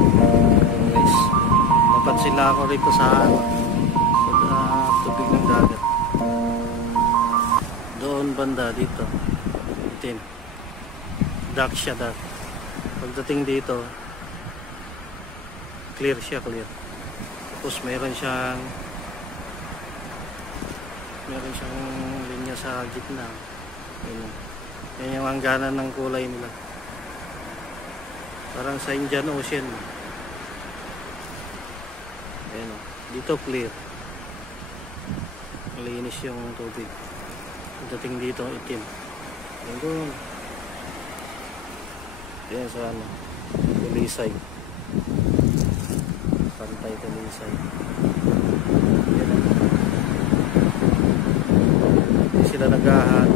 Guys, napansin lang ako rito sa tubig ng dagat. Doon banda dito. Itim. Dark siya, dark. Pagdating dito, clear siya, clear. Tapos meron siyang linya sa gitna. Yan yung hangganan ng kulay nila. Parang sa Indian Ocean. Ayan, dito clear. Malinis yung tubig. Pagdating dito, itim. Ayan, yan sa Talisay. Pantay Talisay. Yan. Hindi sila nagahan.